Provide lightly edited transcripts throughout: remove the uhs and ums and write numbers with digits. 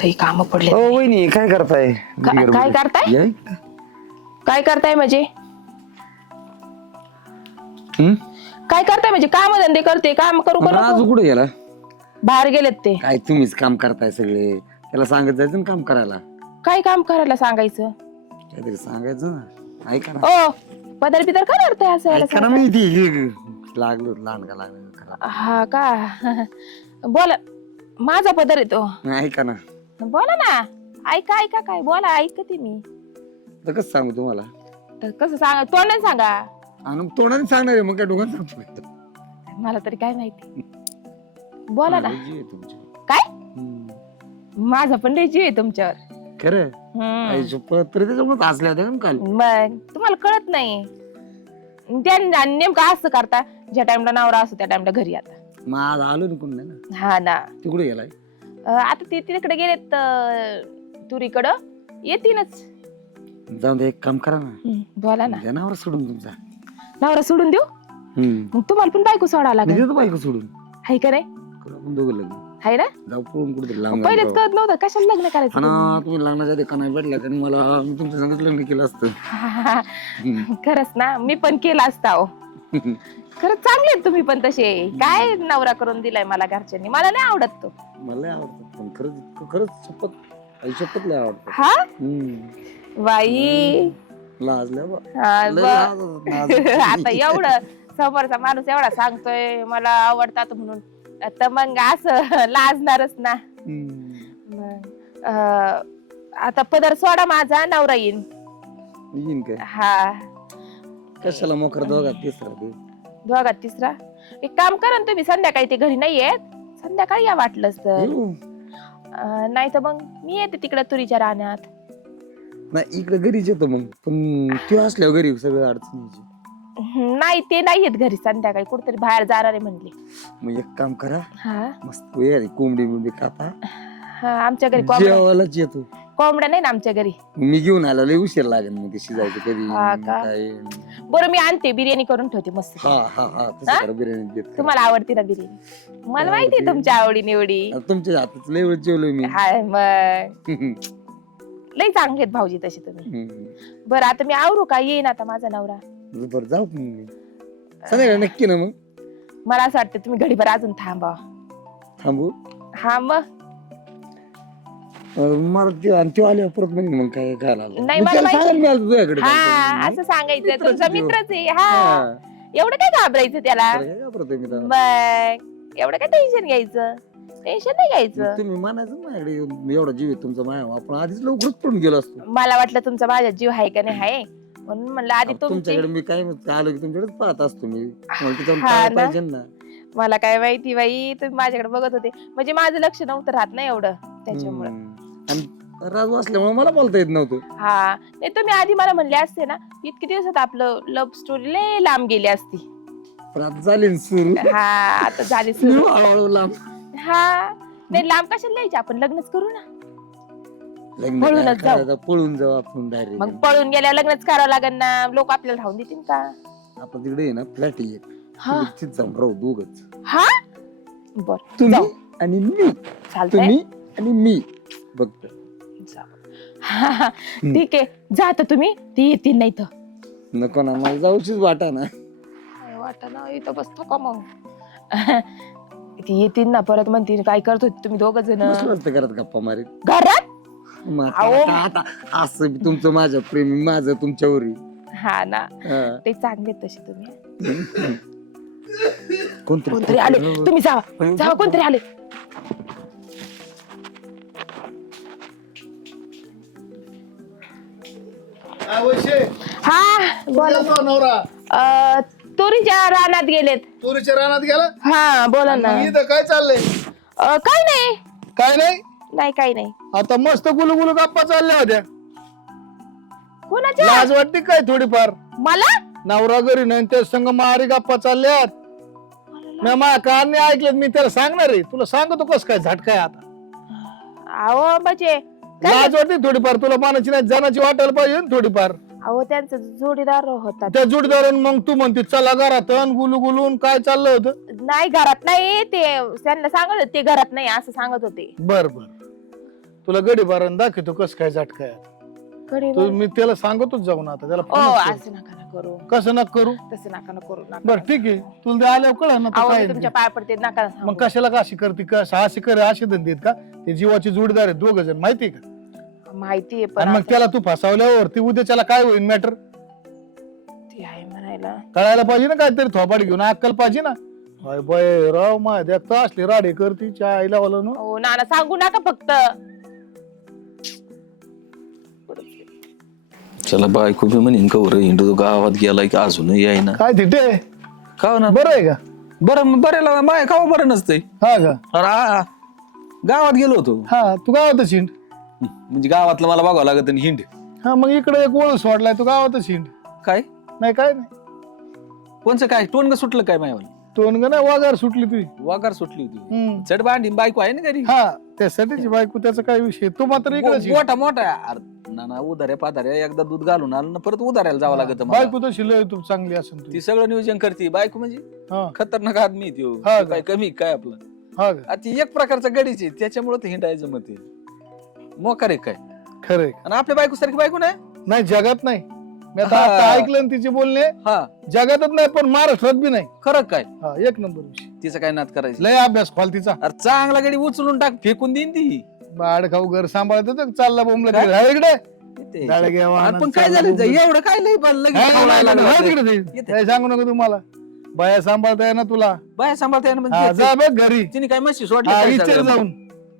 काही काम पडले. हो वहिनी काय करताय? काय करताय? ये. काय करताय म्हणजे? हं? काय करताय म्हणजे? काम धंदे करते, काम करू मग राजू कुठे गेला? बाहेर गेलेत ते. काय तुम्हीच काम करताय सगळे, त्याला सांगत जायचं ना काम करायला. काय काम करायला सांगायचं? काहीतरी सांगायचं ना. ऐका ना, ओ पदर बिदर का करताय असं? याला ऐका ना, मी ती लागलो लहान का लागलो सांगा. हा का? बोला. माझा पदर येतो. ऐका ना, बोला ना. ऐका ऐका काय बोला, ऐकते मी. तर कसं सांगू तुम्हाला? तर कसं सांगा? तोंडाने सांगा. आणि तोंडाने सांगणार आहे, मग काय डोक्यात सांगतो? मला तरी काय माहिती. बोला ना. जी आहे तुमची. काय? माझा पण लय जीव आहे तुमच्यावर. खरं तरी त्याच्यामुळे हसले होते ना काल. मग तुम्हाला कळत नाही. नेमकं असं करता, ज्या टाइमला नवरा असतो त्या टाइमला घरी आता. मग आज आलो ना कोण नाही ना. हा ना. तू कुठे गेलाय? आता ते तिकडे गेलेत तुरीकडं. येतीनच. जाऊन दे, एक काम करा ना. बोला ना. जनावर सोडून तुमचा. नवरा सोडून देऊ? मग तुम्हाला पण बायको सोडावं लागेल. देतो बायको सोडून. हाय का नाही? करू आपण दोघं लग्न. हाय ना? जाऊ पळून कुठेतरी लांब. पहिलेच कळत नव्हतं कशाला लग्न करायचं. ना तुम्ही लग्नाच्या आधी का नाही भेटला का मला मी तुमच्या संगत लग्न केलं असतं. खरंच ना, मी पण केला असता. हो खरंच चांगले आहेत तुम्ही पण तसे. काय नवरा करून दिलाय मला घरच्यांनी. मला नाही आवडत तो. मला आवडतं पण खरंच शपथ आई शपथ लय आवडतं. हा बाई लाजल्या बा. हा, लय बघ. लाज. आता एवढं समोरचा माणूस एवढा सांगतोय मला आवडतात म्हणून, तर मग असं लाजणारच ना. मग, आता पदर सोडा माझा, नवरा येईन. येईन काय? हा. कशाला मोकर दोघात तिसरा ते. दोघात तिसरा. एक काम करा ना तुम्ही, संध्याकाळी ते घरी नाही येत, संध्याकाळी या वाटलंच तर. येऊ. नाही तर मग मी येते तिकडे तुरीच्या रानात. नाही इकडे घरीच येतो मग, पण ते असल्यावर घरी सगळं अडचणीची. नाही ते नाही येत घरी संध्याकाळी, कुठेतरी बाहेर जाणार आहे म्हणले. मग एक काम करा, हा मस्त वेळ कोंबडी बिंबडी खाता. हा, आमच्या घरी कोंबड्या जेवायलाच येतो. नाही ना आमच्या घरी. मी घेऊन आलो, लय उशीर लागेल मग ते शिजायचं कधी हा का? काय. बरं मी आणते, बिर्याणी करून ठेवते मस्त. हा हा हा तसं करा, बिर्याणी देत करा. तुम्हाला आवडते ना बिर्याणी? मला माहिती आहे तुमच्या आवडी निवडी. आता तुमच्या हातात लय वेळ जेवलोय मी. हाय मग लय चांगले आहेत भाऊजी तसे तुम्ही. बरं आता मी आवरू का? येईन आता माझा नवरा. बरं जाऊ मग मी संध्याकाळी नक्की ना. मग मला असं वाटतं तुम्ही घडीभर अजून थांबा. थांबू. हा मग मला ते आणि ते आल्यावर परत म्हणेन मग काय घाला नाही, मला माहिती. हा असं सांगायचं तुमचा मित्रच आहे. हा एवढं काय घाबरायचं त्याला? मग एवढं काय टेन्शन घ्यायचं? टेन्शन नाही घ्यायचं. तुम्ही म्हणायचं माझ्याकडे एवढा जीव आहे तुमचा, माया आपण आधीच लवकरच पडून गेलो असतो. मला वाटलं तुमचा माझ्या जीव आहे का नाही आहे, म्हणून म्हणलं आधी तुमच्याकडे मी काय आलो की तुमच्याकडेच पाहत असतो मी. हा ना. पाहिजे ना. मला काय माहिती बाई, तुम्ही माझ्याकडे बघत होते म्हणजे माझं लक्ष नव्हतं राहत ना एवढं, त्याच्यामुळे. आणि राजू असल्यामुळे मला बोलता येत नव्हतं. हा नाही, तुम्ही आधी मला म्हणले असते ना, इतके दिवसात आपलं लव्ह स्टोरी लय लांब गेली असती. पण आता झाली ना सुरू. हा आता झाली सुरू. हळूहळू लांब. हा नाही, लांब कशाला द्यायची, आपण लग्नच करू ना. लग्न पळूनच काय जाऊ. करायचं, पळून जाऊ आपण डायरेक्ट. मग पळून गेल्यावर लग्नच करावं लागेल ना, लोक आपल्याला राहून देतील का? आपण तिकडे आहे ना फ्लॅट आहे एक, हा. तिथेच जाऊन राहू दोघच. हा बर तुम्ही जाऊ. आणि मी. चालतंय. तुम्ही आणि मी बघतो. हा, ठीक आहे, जा आता तुम्ही. ती येतील नाही तर. नको ना, मला जाऊचीच वाटा ना. वाटा ना, इथं बसतो का मग? ती येतील ना, परत म्हणतील काय करतो तुम्ही दोघ जण बसलो असतं घरात गप्पा मारीत. घरात. मग अहो. आता असं तुमचं माझ्या प्रेमी, माझं तुमच्यावरी. हा ना, हा. ते चांगले तसे तुम्ही. कोणतरी कोणतरी आले, तुम्ही जावा जावा, कोणतरी आले. हा बोला. तुरीच्या रानात गेलेत. तुरीच्या रानात गेला. हा बोला ना. इथं काय चाललंय? काय नाही. काय नाही. नाही काही नाही. आता मस्त गुलू गुलू गप्पा चालल्या होत्या. कोणाच्या? लाज वाटते काय थोडीफार? मला नवरा घरी नाही, त्या संग मारी गप्पा चालल्यात. मी माझ्या कानाने ऐकलं, मी त्याला सांगणार आहे. तुला सांगतो कस काय झटकाय आता. अहो म्हणजे लाज वाटते थोडीफार, तुला मानाची नाही जनाची वाटायला पाहिजे ना थोडीफार. अहो त्यांचा जोडीदार होता. त्या जोडीदारानं मग तू म्हणते चला घरात गुलू गुलून काय चाललं होतं? नाही घरात नाही, ते त्यांना सांगत होते ते घरात नाही असं सांगत होते. बर बर. तुला गडी बारण दाखवतो कस काय झटका आहे. गडी तू मी त्याला सांगतोच जाऊन आता त्याला ओ फोनच कर. असं नका ना करू, कसं नका करू. तसं नका ना करू, नका बर ना. ठीक आहे तुला ते आल्यावर कळ ना तर अहो, काय मी तुमच्या पाया पडते, नका ना सांगू. मग कशाला का अशी करते का अशी करे असे धंदे आहेत का ते जीवाचे जोडीदार आहेत 2 जण माहितीये का. माहितीये पण आणि मग आता त्याला तू फसवल्यावर ती उद्याच्याला काय होईल मॅटर ती आहे म्हणायला. कळायला पाहिजे ना काहीतरी थोपाडी घेऊन अक्कल पाहिजे ना. हाय बाय राव मा देखता असली राडे करती च्या आईला वाला ना. हो नाना सांगू नका फक्त. चला बायको बी म्हणेन कवर हिंडू गावात गेलाय की अजून यायना काय तिथे का ना बरं आहे का. बरं बरेला माय का बरं नसतंय. हा का. अरे गावात गेलो होतो हा तू गावातच हिंड. म्हणजे गावातलं मला बघावं लागत आणि हिंड हा मग इकडे एक ओळ सोडलाय तू गावातच हिंड. काय नाही काय नाही कोणचं काय टोनग सुटलं काय मायवाला तोंड नाही वागार सुटली तुझी. वागार सुटली होती चढ बांडी बायको आहे ना घरी हा त्यासाठीची बायको त्याचा काय विषय तू मात्र इकडे मोठा मोठा अरे ना उधाऱ्या पाधाऱ्या एकदा दूध घालून आलं ना परत उधाऱ्याला जावं लागत मला. बायको तशी लय तू चांगली असेल तू. ती सगळं नियोजन करते बायको म्हणजे हा खतरनाक आदमी ती हो. हा ती काय कमी काय आपलं हा का. आ ती एक प्रकारचा गडीची त्याच्यामुळे ते हिंडायचं मग ते मोकार आहे काय. खरंय आणि आपल्या बायको सारखी बायको नाही. नाही जगात नाही. मी आता हा. आता ऐकलं ना तिचे बोलणे हा जगातच नाही पण महाराष्ट्रात बी नाही. खरं काय हा एक नंबर विषय. तिचं काय नाद करायचं. लय अभ्यास खोल तिचा. अरे चांगला गडी उचलून टाक फेकून देईन ती बाड खाऊ घर सांभाळत होतं, चालला बोंबला काय? तिकडे. हा इकडे ते. गाड्या घ्या, अरे वाहनं पण काय चालला झालं बोंबलं. एवढं काय लय पण लगेच हा, खावलायला हा, लागला. तिकडे ते. येते. काय सांगू नको तुम्हाला बाया सांभाळता येणार तुला. बाया सांभाळता येणं हा, म्हणजे जा बघ घरी. तिने काय म्हशी हा, सोडली विचार जाऊन.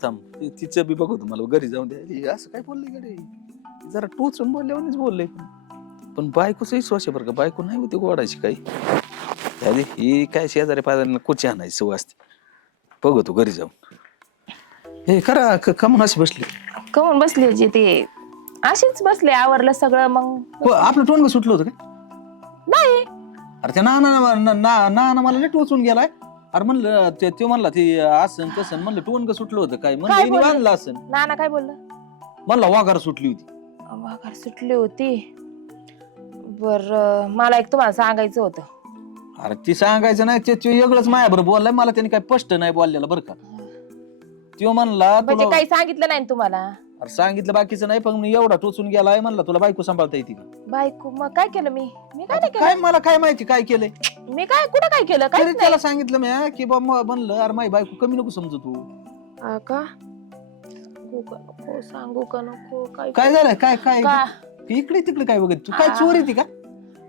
थांब तिचं बी बघतो मला घरी जाऊन द्या असं काय बोलले गडे जरा टोचून बोलल्यावरच बोलले पण बायकोचा विश्वास आहे बरं का बायको नाही होती गोडायची काही अरे ही काय शेजारी पाजारी कुची आणायची सवय असते बघतो घरी जाऊन. हे करा कमून अशी बसली कमून बसली होती ते अशीच बसले आवरलं सगळं मग. हो, आपलं टोनग सुटलं होतं काय. नाही अरे त्या नाना मला लय टोचून गेलाय. अरे म्हणलं ते म्हणला ते असं तसं म्हणलं टोनग सुटलं होतं काय काय म्हणलं बोलले? बांधलं असं नाना काय बोललं. म्हणला वाघार सुटली होती. वाघार सुटली होती. बर मला एक तुम्हाला सांगायचं होतं. अरे ती सांगायचं नाही ते वेगळंच माया बरं बोललाय मला त्याने काय स्पष्ट नाही बोललेलं बरं का. तो म्हणला म्हणजे तुला काही सांगितलं नाही ना तुम्हाला. अरे सांगितलं बाकीचं नाही पण मी एवढा टोचून गेलाय म्हणला तुला बायको सांभाळता येते का. बायको मग काय केलं मी मी काय नाही काय मला काय माहिती काय केलंय केलं. मी काय कुठं काय केलं काय तरी त्याला सांगितलं मी की बाबा म्हणलं अरे माझी बायको कमी नको समजू तू. का सांगू का नको सांगू का नको काय झालं काय काय का इकडे तिकडे काय बघत तू काय चोरी ती का.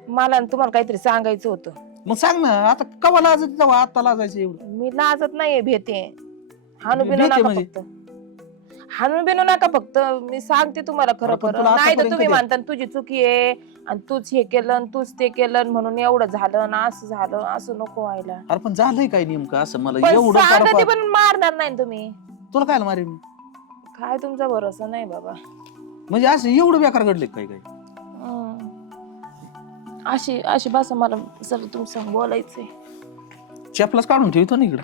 मला ना तुम्हाला काहीतरी सांगायचं होतं. मग सांग ना आता कवा लाजायचं तेव्हा आता लाजायचं एवढं. मी लाजत नाहीये भीते. हानू बिनू भीते नका म्हणजे? फक्त हानू बिनू नका फक्त मी सांगते तुम्हाला खरं अरे पण खरं तुला नाही तर आतापर्यंत तुम्ही कधी- म्हणता तुझी चुकी आहे आणि तूच हे केलं आणि तूच ते केलं आणि म्हणून एवढं झालं ना असं झालं असं नको व्हायला. अरे पण झालंय काय नेमकं असं मला पण एवढं सांगा ते फार- पण मारणार नाही ना तुम्ही. तुला काय मारेल मी काय तुमचा भरोसा नाही बाबा. म्हणजे असं एवढं बेकार घडले काय काय. हं. अशी अशी भाषा मला सर तुमचं बोलायचंय. चपलाच काढून ठेवतो ना इकडं.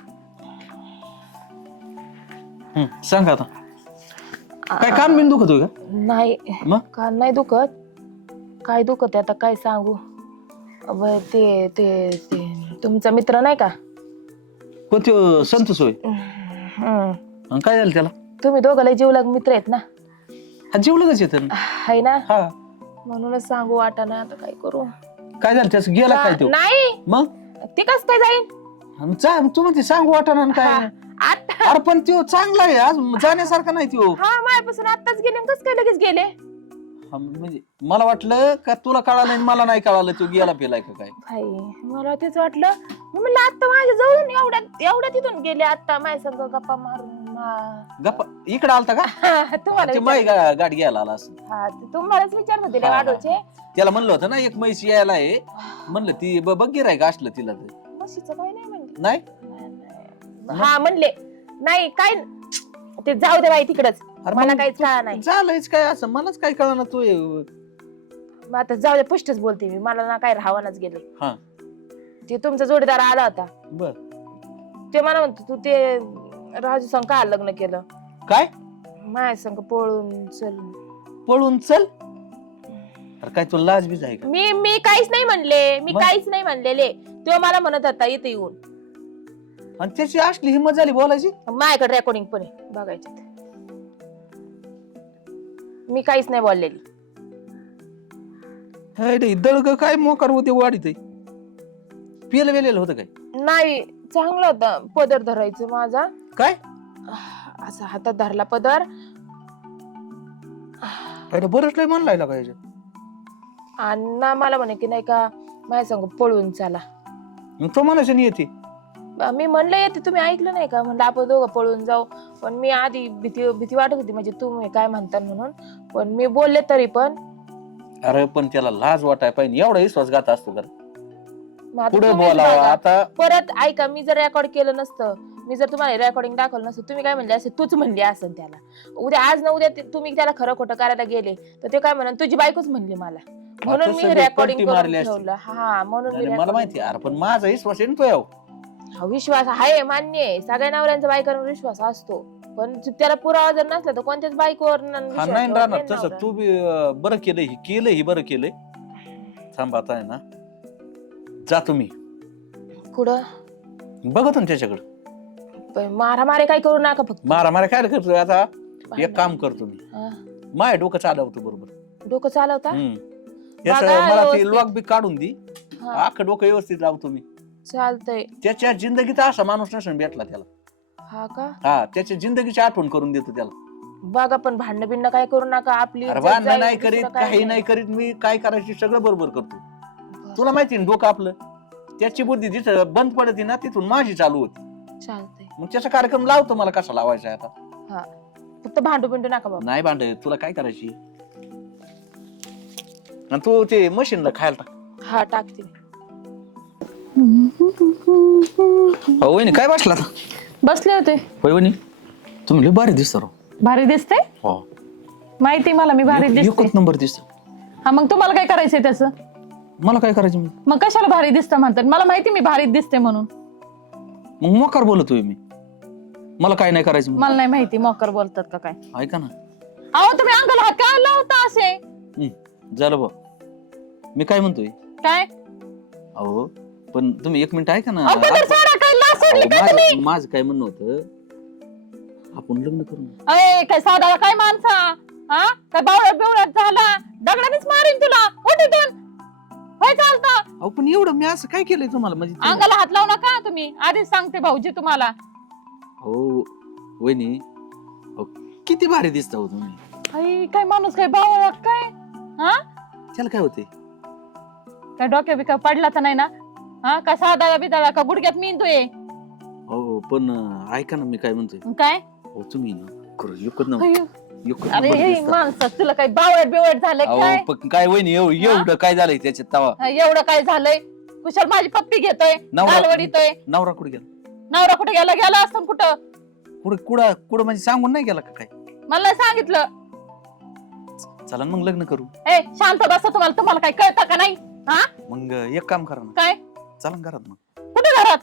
सांग आता काय कान बिन दुखतोय का. नाही मग कान नाही दुखत. काय दुखत आहे आता काय सांगू. ते ते ते तुमचा मित्र नाही का. कोणते संतोष होय. हं. आणि काय झालं त्याला. तुम्ही दोघाला जीवलग मित्र आहेत ना. हा जीवलगच येत हाय ना हा म्हणूनच सांगू वाटा नाही आता काय करू. काय झालं त्याचं गेला काय तो नाही मग ते कस काय जाईल. तू म्हणते सांगू वाटाणा आणि काय आता अरे पण तो चांगला आहे आज जाण्यासारखा नाही तो. हा माझ्यापासून आताच गेले कस काय लगेच गेले. हा, म्हणजे मला वाटलं का तुला कळालं आणि मला नाही कळालं तो गेला पेलाय का काय. हाय मला तेच वाटलं. मी म्हणलं आता माझ्या जवळून एवढ्या तिथून गेले आता माझ्या संग गप्पा मारून गप्पा इकडे आलता का तुम्हाला ते माई विचारलं. गाडी घ्यायला आला असं. हा ते तुम्हालाच विचारत होते हा, हा. वाढवचे. त्याला म्हणलं होतं ना एक म्हैस यायला आहे म्हणलं ती बघ गिराय का असलं तिला तर. म्हशीचं काय नाही म्हणले. नाही हा म्हणले नाही काय ते जाऊ दे बाई तिकडच. अरे मला मग काहीच कळा नाही. झालंच काय असं मलाच काय कळणार तू मग आता जाऊ दे पुष्टच बोलते मी मला ना काय राहावणच गेले. हा ते तुमचा जोडीदार आला होता. बर ते मला म्हणतो तू ते राजू संग का लग्न केलं. काय माझ्या संग पळून चल. पळून चल. अरे काय तुला लाज बीज आहे का. मी काहीच नाही म्हणले. मी मग? काहीच नाही म्हणलेले. तो मला म्हणत होता इथे येऊन. आणि त्याची असली हिंमत झाली बोलायची. माझ्याकडे रेकॉर्डिंग पण आहे बघायचे. मी काहीच नाही बोललेली. दळग काय मोकार होते वाढीत पियला वेलेलं होतं काय? नाही, चांगलं होतं. पदर धरायचं माझा, काय असा हातात धरला पदर. बरंच लय मन लागला काय आणि ना मला म्हणे की नाही का माझ्या संग पळून चला. मग तो मनाशी नाही येते. मी म्हणलं येते, तुम्ही ऐकलं नाही का? म्हणलं आपण दोघं पळून जाऊ. पण मी आधी भीती वाटत होती, म्हणजे तुम्ही काय म्हणता म्हणून. पण मी बोलले तरी पण. अरे पण त्याला लाज वाटाय पाहिजे, एवढा विश्वासघात असतो का? मग आता पुढे तुम्हीच बोलावं बघा. आता. परत ऐका, मी जर रेकॉर्ड केलं नसतं, मी जर तुम्हाला रेकॉर्डिंग दाखवलं नसतं, तुम्ही काय म्हणले असे, तूच म्हणली असेल त्याला. उद्या आज ना उद्या तुम्ही त्याला खरं खोटं करायला गेले तर ते काय म्हणून तुझी बायकोच म्हणली मला, म्हणून मी रेकॉर्डिंग करून ठेवलं. हा, म्हणून मी मला माहिती. अरे पण माझा विश्वास आहे ना तो याव. विश्वास आहे, मान्य आहे. सगळ्या नवऱ्यांचा बायकांवर विश्वास असतो, पण त्याला पुरावा जर नसला तर कोणत्याच बायकोवर हा नाही राहणार तसं. तू बी बरं केलंय ही बरं केलंय. थांब आता आहे ना, जा तुम्ही कुठं बघत ना त्याच्याकडे. मारामारी काय करू नका, फक्त मारा काय करतो आता. एक काम करतो मी, हा. माय डोकं चालवतो बरोबर. डोकं चालवता याचं बघा मला ते व्यवस्थित. लॉक बी काढून दी. हा. अख्खं डोकं व्यवस्थित लावतो मी. चालतंय. त्याच्या जिंदगीत असा माणूस नसून भेटला त्याला. हा का? हा, त्याच्या जिंदगीची आठवण करून देतो त्याला. बघा, पण भांडण बिंड काय करू नका. आपली अरे इज्जत भांडण जाईल, नाही दुसरं करीत, काय काही नाही करीत. मी काय करायची सगळं बरोबर करतो. तुला माहिती ना डोकं आपलं, त्याची बुद्धी जिथं बंद पडते ना तिथून माझी चालू होती. चालतंय. मग त्याचा कार्यक्रम लावतो, मला कसा लावायचा आता. हा, फक्त भांडू बिंडू नका बाबा. नाही भांड, तुला काय करायची. आणि तू ते मशीनला खायला टाक. हा, टाकते. वहिनी काय बसला आता? बसले होते. होय वहिनी, तुम्ही लय भारी दिसता राव. भारी दिसते? हो, माहिती मला, मी भारी दिसते. एकच नंबर दिसत. हा, मग तुम्हाला काय करायचंय त्याचं? मला काय करायचं मग कशाला भारी दिसतं म्हणतात? मला माहिती मी भारी दिसते म्हणून. मग मोकार बोलतोय मी. मला काय नाही करायचं मला नाही माहिती मोकर बोलतात का काय. ऐका ना. अहो, तुम्ही अंकल हात काय लावता असे? झालं बा. मी काय म्हणतोय, काय? अहो पण तुम्ही एक मिनिट ऐका ना. अहो, पदर सोडा, काय लाज सोडली का तुम्ही? माझं काय म्हणणं होतं, आपण लग्न करू ना. अय, काय साधा काय माणसा? हा, काय बावळट बिवळट झाला? दगडानेच मारीन तुला. उठ इथून. होय, चालतं. अहो पण एवढं मी असं काय केलंय तुम्हाला? म्हणजे अंगाला हात लावू नका तुम्ही, आधीच सांगते भाऊजी तुम्हाला. हो वहिनी, अहो, किती भारी दिसता हो तुम्ही. आई, काय माणूस, काय बावळट काय? हा, त्याला काय होते? काय डोक्या बिका पडला तर नाही ना? हा, का साधा बिदाळा का गुडघ्यात मेंदूय? हो पण ऐका ना, मी काय म्हणतोय. काय? हो तुम्ही ना करू एकच नंबर. अय्यो. एकच अरे नंबर हे दिसता. माणसा, तुला काय बावळट बिवळट झालंय काय? अहो पण काय वहिनी, एवढं काय झालंय त्याच्यात तवा? एवढं काय झालंय? कुशाल माझी पप्पी घेतोय, गालवडीतोय. नवरा कुठे गेला? नवरा कुठे गेला असतो कुठं? कुठं म्हणजे सांगून नाही गेला का काय? मला नाही सांगितलं. चला मग लग्न करू. ए, शांत बसा. तुम्हाला काय कळतं का नाही? हा, मग एक काम करा ना, काय? चला ना घरात. मग कुठे घरात?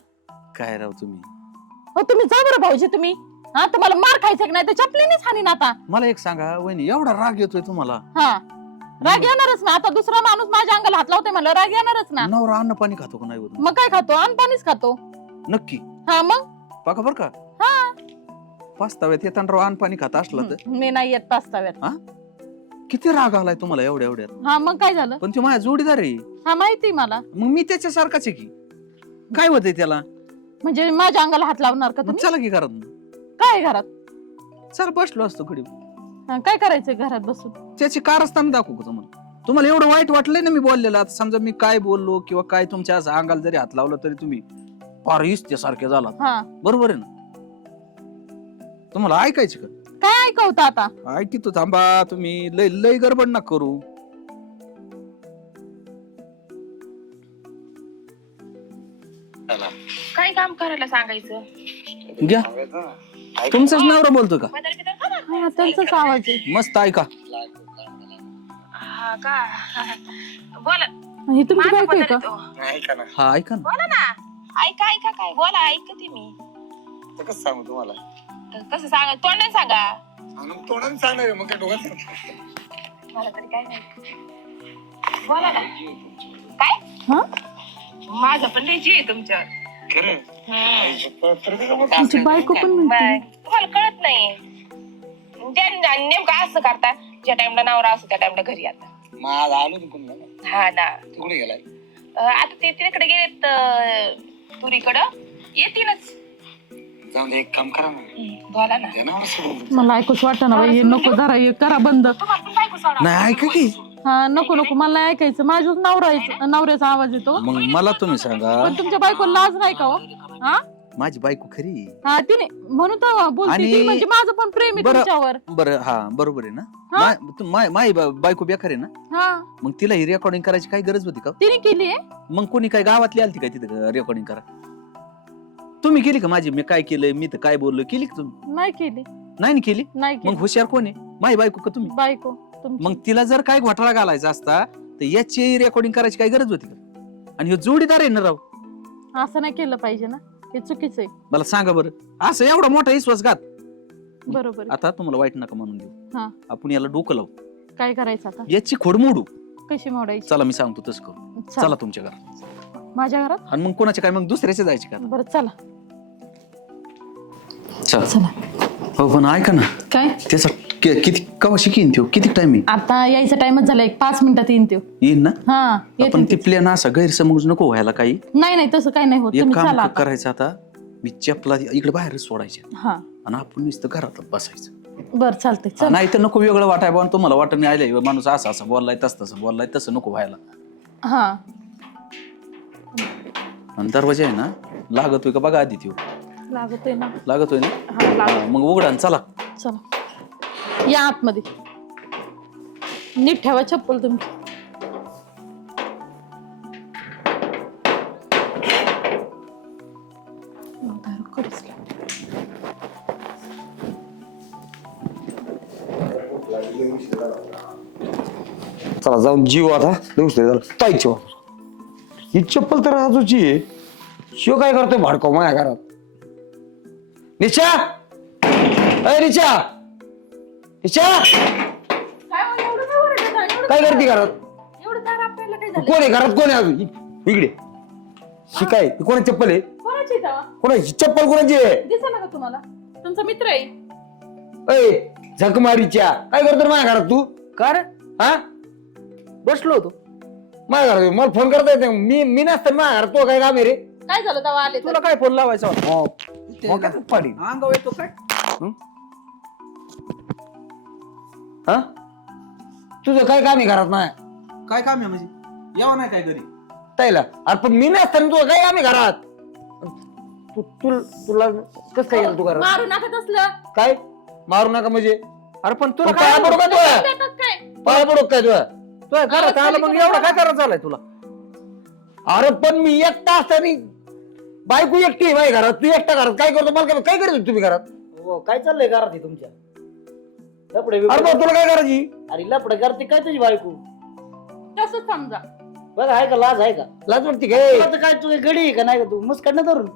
काय राव तुम्ही. हो, तुम्ही जा बरं भाऊजी. तुम्ही हा, तुम्हाला मार खायचा की नाही तर चपलीनेच हाणीन आता. मला एक सांगा वहिनी, एवढा राग येतोय तुम्हाला? हा, राग येणारच ना. आता दुसरा माणूस माझ्या अंगाला हात लावतोय, मला राग येणारच ना. नवरा अन्न पाणी खातो का नाही होत? मग काय खातो? अन्न पाणीच खातो. नक्की हा, मग बघा बर का. हा, पाचताव्यात येताना राव अन्न पाणी खात असला तर मी नाही येत पाचताव्यात. किती राग आलाय तुम्हाला एवढ्यात. हा, मग काय झालं? पण तो माझ्या जोडीदार आहे. हा, माहिती मला. मग मी त्याच्यासारखाच आहे की. काय होतंय त्याला? म्हणजे माझ्या अंगाला हात लावणार का मग तुम्ही? चला की घरात. काय घरात? चला बसलो असतो कडे. हा, काय करायचंय घरात बसून? त्याची कारस्थान दाखवू का तुम्हाला एवढं वाईट वाटलंय ना मी बोललेलं? आता समजा मी काय बोललो किंवा काय तुमच्या असं अंगाला जरी हात लावलं तरी तुम्ही फार इस्त्यासारखे झाला. हा, बरोबर आहे ना? तुम्हाला ऐकायचं का? काय ऐकवतं आता? ऐकी तो. थांबा तुम्ही, लय लय गडबड ना करू. काय काम करायला सांगायचं? घ्या. तुमचाच नवरा बोलतो का? हा, त्यांचाच आवाज आहे. मस्त ऐका. हा का? बोला. हे तुमची माझा बायको आहे पदर का? येतो. हा ऐका ना. बोला ना. ऐका काय बोला, ऐकते मी. कसं सांगू तुम्हाला? कसं सांगा? तोंडाने सांगा. तोंडाने सांगणार मग काय डोक्यात. मला तरी काय नाही. बोला ना. काय? हा, माझं पण लय जीव आहे तुमच्यावर. तुमची बायको पण म्हणते. तुम्हाला कळत नाही. नेमकं असं करता, ज्या टाइमला नवरा असतो त्या टाइमला घरी आता. माझ आलो तिकडून ना. हा ना. तिकडे गेलाय आता ते तिकडे गेलेत तुरीकडं, येतीलच. जाऊन दे, एक काम करा ना. बोला ना. त्या नावावर सोडून द्या. मला ऐकूच वाटत ना बाई, हे नको जरा हे करा बंद. नाही ऐका की हा नको नको, मला नाही ऐकायचं. माझ्याच नवऱ्याचा आवाज येतो. मग मला तुम्ही सांगा, पण तुमच्या बायकोला लाज नाही का हो? हा माझी बायको खरी हा तिने म्हणून तर बोलते आणि- ती, म्हणजे माझं पण प्रेम आहे बरं- तुमच्यावर. बरं हा बरोबर आहे ना. हा? माई बायको बेकार आहे ना, हा मग तिला ही रेकॉर्डिंग करायची काय गरज होती का? तिने केली आहे. मग कोणी काय गावातली आलती काय तिथं रेकॉर्डिंग करा? तुम्ही केली का माझी? मी काय केलंय, मी तर काय बोललोय, केली का तुम्ही? नाही केली. नाही ना केली. नाही मग केली हुशार कोण आहे, माई बायको का तुम्ही? बायको तुमची. मग तिला जर काय घोटाळा घालायचा असता तर याची रेकॉर्डिंग करायची काय गरज होती का? आणि हे जोडीदार आहे ना राव. असं नाही केलं पाहिजे ना, हे चुकीचं आहे. मला सांगा बरं, असं एवढा मोठा विश्वासघात. बरोबर आहे. आता तुम्हाला वाईट नका म्हणून देऊ, हा. आपण याला डोकं लावू, काय करायचं आता? याची खोड मोडू. कशी मोडायची? चला मी सांगतो तसं करू. चला. चला तुमच्या घरात. माझ्या घरात? आणि मग कोणाच्या काय, मग दुसऱ्याच्या जायचे का? बरं चला. चला. चला. हो पण ऐका ना, काय त्याचा किती कवा शिकेन तो, किती टाइम आहे? आता यायचा टाइमच झाला, एक 5 मिनिटात येईन तो. येईन ना. हा आपण येते. ती प्लॅन असा गैरसमज नको व्हायला काही. नाही नाही तसं काही नाही होत. एक तुम्ही काम चला आता. करायचं आता, मी चपला इकडे बाहेरच सोडायच्या हा आणि आपण नुसतं घरात बसायचं. बर चालतंय. चल. नाही तर नको वेगळं वाटाय बा, तुम्हाला वाटत नाही आलंय माणूस असं असं बोललाय, तसं बोललाय, तसं नको व्हायला. हा आणि दरवाजा आहे ना लागतोय का बघा आधी त्यो. लागतोय ना. लागतोय ना. हा लागत. मग उघडा आणि चला. चला या आतमध्ये. नीट ठेवा चप्पल तुमची. चला जाऊन जीव आता दुसरे झालं ताईची वापर. ही चप्पल तर आजूची आहे. शिव काय करतोय भाडकाव माझ्या घरात? निशा, अय निशा, निशा काय करते घरात? कोण आहे घरात? कोण आहे अजून इकडे? शिकाय कोणाची चप्पल आहे? कोणाची तेव्हा? कोणाची चप्पल? कोणाची आहे? दिसेना का तुम्हाला? तुमचा मित्र आहे. अय झकमारीच्या काय करतो माझ्या घरात तू? का रे? हा बसलो होतो. माझ्या घरात मला फोन करता येते? मी नसतं माझ्या घरात. तो काय काम आहे रे? काय झालं तेव्हा आले तर? तुला काय फोन लावायचा होता? हो काय पाडी अंगावर येतो काय? हा तुझं काय काम आहे घरात? नाही काय काम आहे म्हणजे? यावं नाही काय घरी? ताईला अरे पण मी नसताना तुझं काय काम आहे घरात? तुला कस काय येईल तू घरात? मारू नका तसलं. काय मारू नका म्हणजे? अरे पण तुला पाया काय पडू का तुला? देतात काय? पाया पडू काय तुला? तुला घरात आलं मग एवढं काय करायचं झालंय तुला? अरे पण मी एकटा असताना बायको एकटी आहे माझ्या घरात. तू एकटा घरात काय करतो? मला काय करतो तुम्ही घरात? हो काय चाललंय घरात हे तुमच्या? लपडे अरे मग तुला काय करायची? अरे लपडे करते काय तुझी बायको? तसंच समजा. बघा आहे का लाज आहे का? लाज वाटते काय? तुला तर काय तू गडी आहे का नाही का तू मुस्कडनं धरून?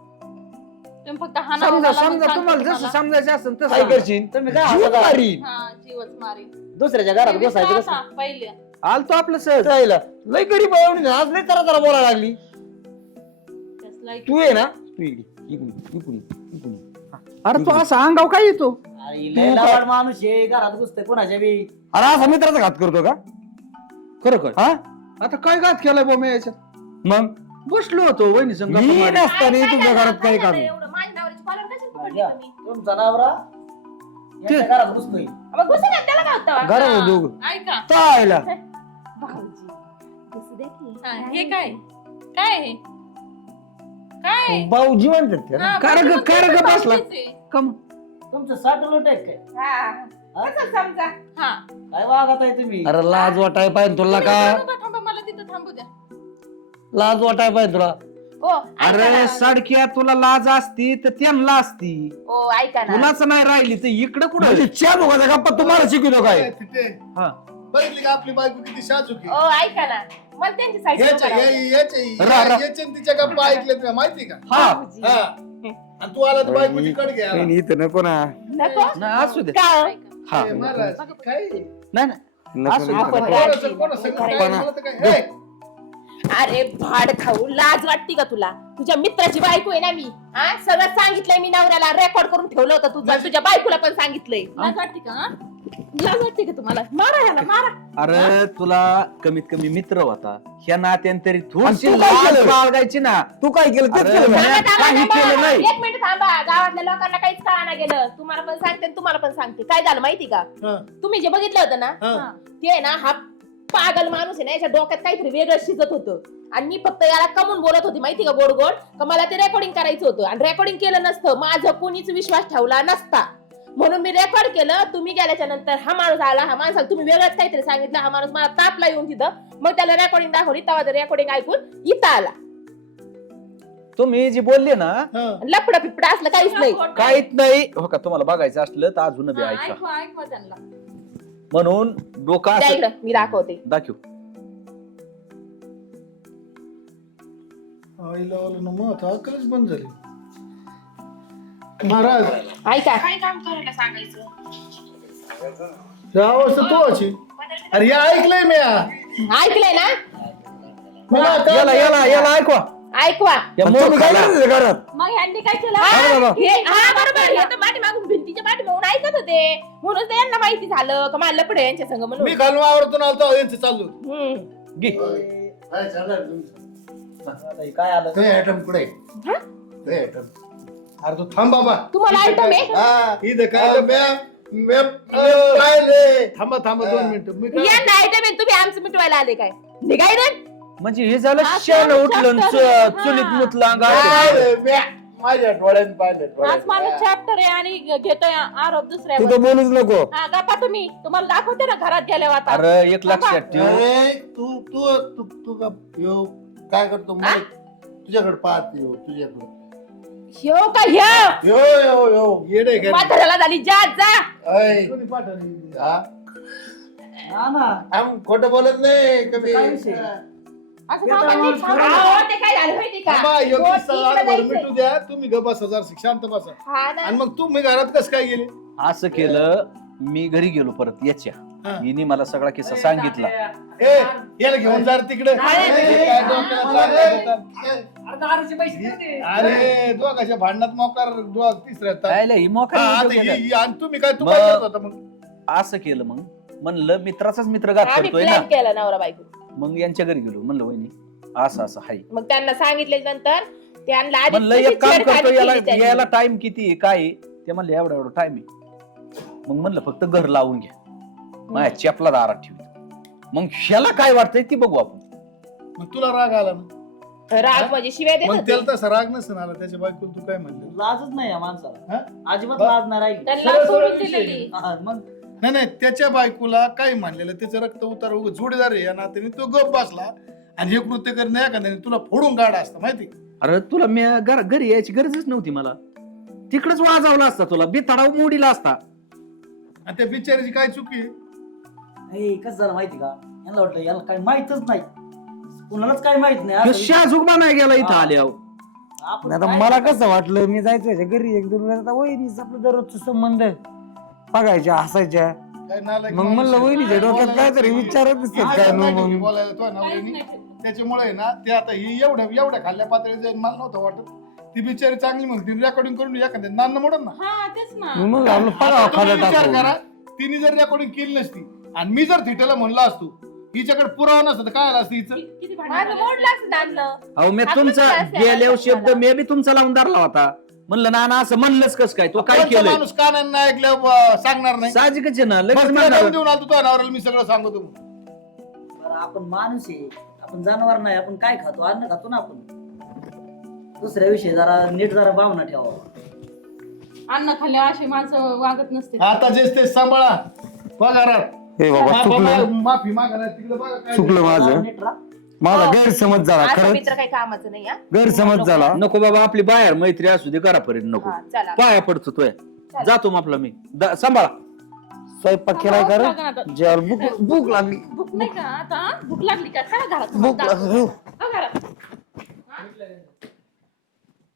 तुम्ही फक्त हाना समजा मला समजा सांगतो तुम्हाला जसं तुम्हाला. समजायचं असेल काय तसं. करशील? तुम्ही काय जीव हसता? मारीन. हा जीवच मारी. दुसऱ्याच्या घरात बसायचं कसं? आता पहिले आलतो आपलं सहज. ताईला लय गरीब आहे एवढी आज लय जरा बोलायला लागली. त्यासला एक- तू आहे ना तू इकडे इकडून. अरे तू असं अंगाव काय येतो? अरे लय लावाड माणूस आहे घरात घुसतोय कोणाच्या बी. अरे असा मित्राचा घात करतो का? खरं काय? हा आता काय घात केलाय बा मी याच्यात? मग बसलो होतो वहिनी संग मी गप्पा मारत. नसताना तुझ्या घरात काय काम? एवढं माझ्या नवऱ्याची कॉलर कशाला पकडली घ्या. तुम्ही? तुमचा नवरा याच्या घरात घुसतोय. मग घुसू द्या, त्याला काय होतं? घरात दोघ ऐका. ताईला भाऊजी, घुसू द्या की. हा, हे काय काय हे काय? भाऊ जिवंत आहेत का? हा, कार ग- बाकी कार ग मग बसला. बाकीच आहे. कम तुमचं साठ लोट आहे काय? हा. कसं समजा? हा. काय वागत आहे तुम्ही? अरे लाज वाटाय पाहिजे तुला का? थांबा, थांबा, मला तिथं थांबू द्या. लाज वाटाय पाहिजे तुला? ओ, ऐका अरे ना. साडक्या तुला लाज असती तर त्यांना असती, ओ, ऐका ना. तुलाच नाही राहिली तर इकडे म्हणजे कुठं? च्या दोघाचा गप्पा तुम्हाला शिकवतो काय? तिथे हा. बघितली का आपली बायको किती शाजूक ओ, ऐका ना. मला त्यांची साईड रा- रा. याचे तिच्या गप्पा ऐकल्यात मी, माहिती का? हा हा. आणि तू आला तर बायकोची कड घ्या. नाही, इथं नको ना. नको नाही असू दे. का? हा ए, महाराज, काय? नाही नाही नको, असू दे. नको. आपण कोणाचं- कोणाचं काय? पण- मला तर काय- हे, अरे भाड खाऊ, लाज वाटते का तुला? तुझ्या मित्राची बायको आहे ना मी. हा सगळं सांगितलंय मी नवऱ्याला, रेकॉर्ड करून ठेवलं होतं तुझं. तुझ्या बायकोला पण सांगितलंय. लाज वाटते का? हा? लाज वाटते का तुम्हाला? मारा ह्याला, मारा. अरे तुला कमीत कमी मित्र होता ह्या नात्याने तरी आणि थोडीशी तू काय लाज केलं? बाळगायची ना. तू काय केलं तेच अरे, केलं मी- ना. काही केलं नाही. एक मिनिट थांबा. गावातल्या लोकांना काहीच कळाना गेलं. तुम्हाला पण सांगते आणि तुम्हाला पण सांगते. काय झालं माहिती का? हा. तुम्ही जे बघितलं होतं ना, हा. ते आहे ना, हा पागल माणूस आहे ना, याच्या डोक्यात काहीतरी वेगळं शिजत होतं. आणि मी फक्त याला कमून बोलत होती माहिती का, गोड गोड, का मला ते रेकॉर्डिंग करायचं होतं. आणि रेकॉर्डिंग केलं नसतं, माझं कोणीच विश्वास ठेवला नसता. म्हणून मी रेकॉर्ड केलं. तुम्ही गेल्याच्या नंतर हा माणूस आला, हा माणसाला तुम्ही वेगळंच काहीतरी सांगितलं. हा माणूस मला तापला येऊन तिथं, मग त्याला रेकॉर्डिंग दाखवली. तेव्हा रेकॉर्डिंग ऐकून इथं आला. तुम्ही जी बोलले ना हा. लपडा पिपडा असलं काहीच नाही. काहीच नाही. हो का, तुम्हाला बघायचं असलं तर अजून बी हा, ऐका. ऐकवा त्यांना. म्हणून डोका त्या असं इकडं मी दाखवते. दाखव. आईला आलं ना मग आता अक्कलच बंद झाली. महाराज ऐका, काय काम करायला सांगायचं? या अवस्था तो अशी. अरे हे ऐकलंय मी ऐकलंय ना? मला काय- याला ऐकवा. ऐकवा. या आणि तुम्ही काय मूर्खाला. करत होते घरात? मग ह्यांनी काय केलं? अरे बाबा. हा बरोबर. हे तर पाठीमागून भिंतीच्या पाठीमागून ऐकत होते. म्हणून तर यांना माहिती झालं का मला लपडे यांच्या संग म्हणून. मी खालून आवरतून आलतो यांचं चाललो. घे. काय चाललंय तुमचं? आता हे काय आलं? ते ऍटम कुठे? हा? ते ऍटम. अरे तू थांब बाबा. तुम्हाला आयटम आहे? हा. इथं काय थांबा 2 मिनिटं. मी काय- यांना आयटम आहे, तुम्ही आमचं मिटवायला आले काय? निघाय रे. म्हणजे हे झालं हा, शेण चल, उठलं चल, आणि हा. चुलीत मुतलं अंगावर. काय रे, माझ्या डोळ्यात पाहिलं आज मला चॅप्टर आहे आणि घेतोय आरोप तू दुसऱ्यावर. तर बोलूच नको. हा, गप्पा तुम्ही. तुम्हाला दाखवते ना घरात गेल्यावर आता. अरे एक लक्षात ठेव. अरे तू तू तू तू का ह्यो काय करतो माहित? तुझ्याकडे पाहते ह्यो, तुझ्याकडे ह्यो का ह्यो? यो यो यो येडे काय? म्हाताऱ्याला झाली जा जा. ऐ, कोणी पाठवली? हा? आम खोटं बोलत नाही कमी. असं थांबा, नीट थांबा. अहो, ते काय झालं माहिती का? थांबा, ह्यो हो, किस्सा तिकडे आज बरं जायचंय. मिटू द्या. तुम्ही ग बसा जरा शांत बसा. हा ना. आणि मग तुम्ही घरात कसं काय गेले? असं केलं. मी घरी गेलो परत याच्या. हा. हिने मला सगळा किस्सा सांगितला. ए याला घेऊन जा रे तिकडे. काय डोक्याला त्रास देतात? अरे दोघाच्या भांडणात मोकार तिसऱ्या काय ही मोका आणि तुम्ही काय तू मग- काय करत होता मग? असं केलं. मग म्हणलं मित्राचाच मित्र घात आम्ही करतोय ना. प्लॅन केला नवरा बायको. मग यांच्या घरी गेलो. म्हणलं वहिनी असं असं हाय. मग त्यांना सांगितले नंतर त्यांना आधी म्हणलं कशी एक काम छेडखानी करतो केली याला त्यांनी. याला टाइम किती आहे काय आहे? ते म्हणलं एवढा टाइम आहे. मग म्हणलं फक्त घर लावून घ्या. माझ्या चपला दारात ठेवली. मग ह्याला काय वाटतंय ती बघू आपण. मग तुला राग आला ना? राग म्हणजे शिव्या देत मग होते. त्याला तसा राग नसेल आला त्याच्या बायको तू काय म्हणले? लाजच नाही या माणसाला. हा? अजिबात बा- लाज नाही राहिली. त्यांना सरळ सोडून विषय. दिलेली. हा, मग नाही त्याच्या बायकोला काय मानलेलं त्याचं रक्त उतार जोडीदार आहे या नात्याने तो गप बसला आणि हे कृत्य करणे एखाद्याने तुला फोडून काढा असतं माहिती? अरे तुला मी घरी यायची गरजच नव्हती मला. तिकडच वाजवला असता तुला बिथाडाव मोडीला असता. आणि त्या बिचारीची काय चुकी आहे? हे कसं झालं माहिती का? यांना वाटलं याला काय माहितच नाही. कुणालाच काय माहित नाही. असं शाहजुगबा नाही गेला इथं हा. आल्यावर. आपण आता काय- मला कसं वाटलं मी जायचं याच्या घरी 1-2 वेळा. आता वहिनीच आपलं दररोजचा संबंध बघायच्या हसायच्या. काय नालायक मग माणूस म्हणलं आहे. वहिनीच्या डोक्यात बोलायला काहीतरी चुकी. विचारत दिसतात हा, काय नाही नो चुकी मग. बोलायला तो ना काहीच वहिनी. नाही. त्याच्यामुळे आहे ना ते आता ही एवढ्या खाल्ल्या पातळी जाईल मला नव्हतं वाटत. ती बिचारी चांगली म्हणते रेकॉर्डिंग करून एखाद्या नान्न मोडत ना. हा, तेच ना. मी म्हणलं आपलं आता पगाव तुम्ही खाल्लं विचार टाकू. करा तिने जर रेकॉर्डिंग केली नसती आणि मी जर थिटेला म्हणला असतो हिच्याकडे पुरावा नसता तर काय आला असतं हिचं? किती भांडण माझं झाले. मोडलं असतं दांडलं. अहो मी आपण तुमचा काय असं गेल्यावर वाटतं शब्द मला? मी बी तुमचा लावून धरला होता. म्हणलं ना असं म्हणलंच कस काय तो काय कोणता केलंय माणूस कानानं नाही ऐकलं सांगणार नाही. साहजिकच आहे ना. लगेच बस तिला म्हणणार. जाऊन देऊन आलो तो नवऱ्याला मी सगळं सांगतो. बरं, आपण माणूस आहे. आपण जनावर नाही. आपण काय खातो? अन्न खातो ना आपण. दुसऱ्या विषयी जरा भावना ठेवा. अन्न खाल्ल्यावर अशी माणसं वागत नसते. आता जेच ते सांभाळा पगारात. हे बाबा हा, चुकलं बाबा, माफी मागा नाही तिकडे बघा काय चुकलं माझं. नीट राहा. माझा हो. गैरसमज झाला असं खरंच. मित्र काही कामाचं नाही. हा? गैरसमज झाला. नको बाबा आपली बाहेर मैत्री असू दे घरापर्यंत नको. हा, चला. पाया पडतो तोय. जातो मग आपला मी सांभाळा. स्वयंपाक केलाय बघा खरं आता. जेव्हा भूक लागली. भूक नाही का आता? भूक लागली का? खा घरात. भूक लागली. खा घरात.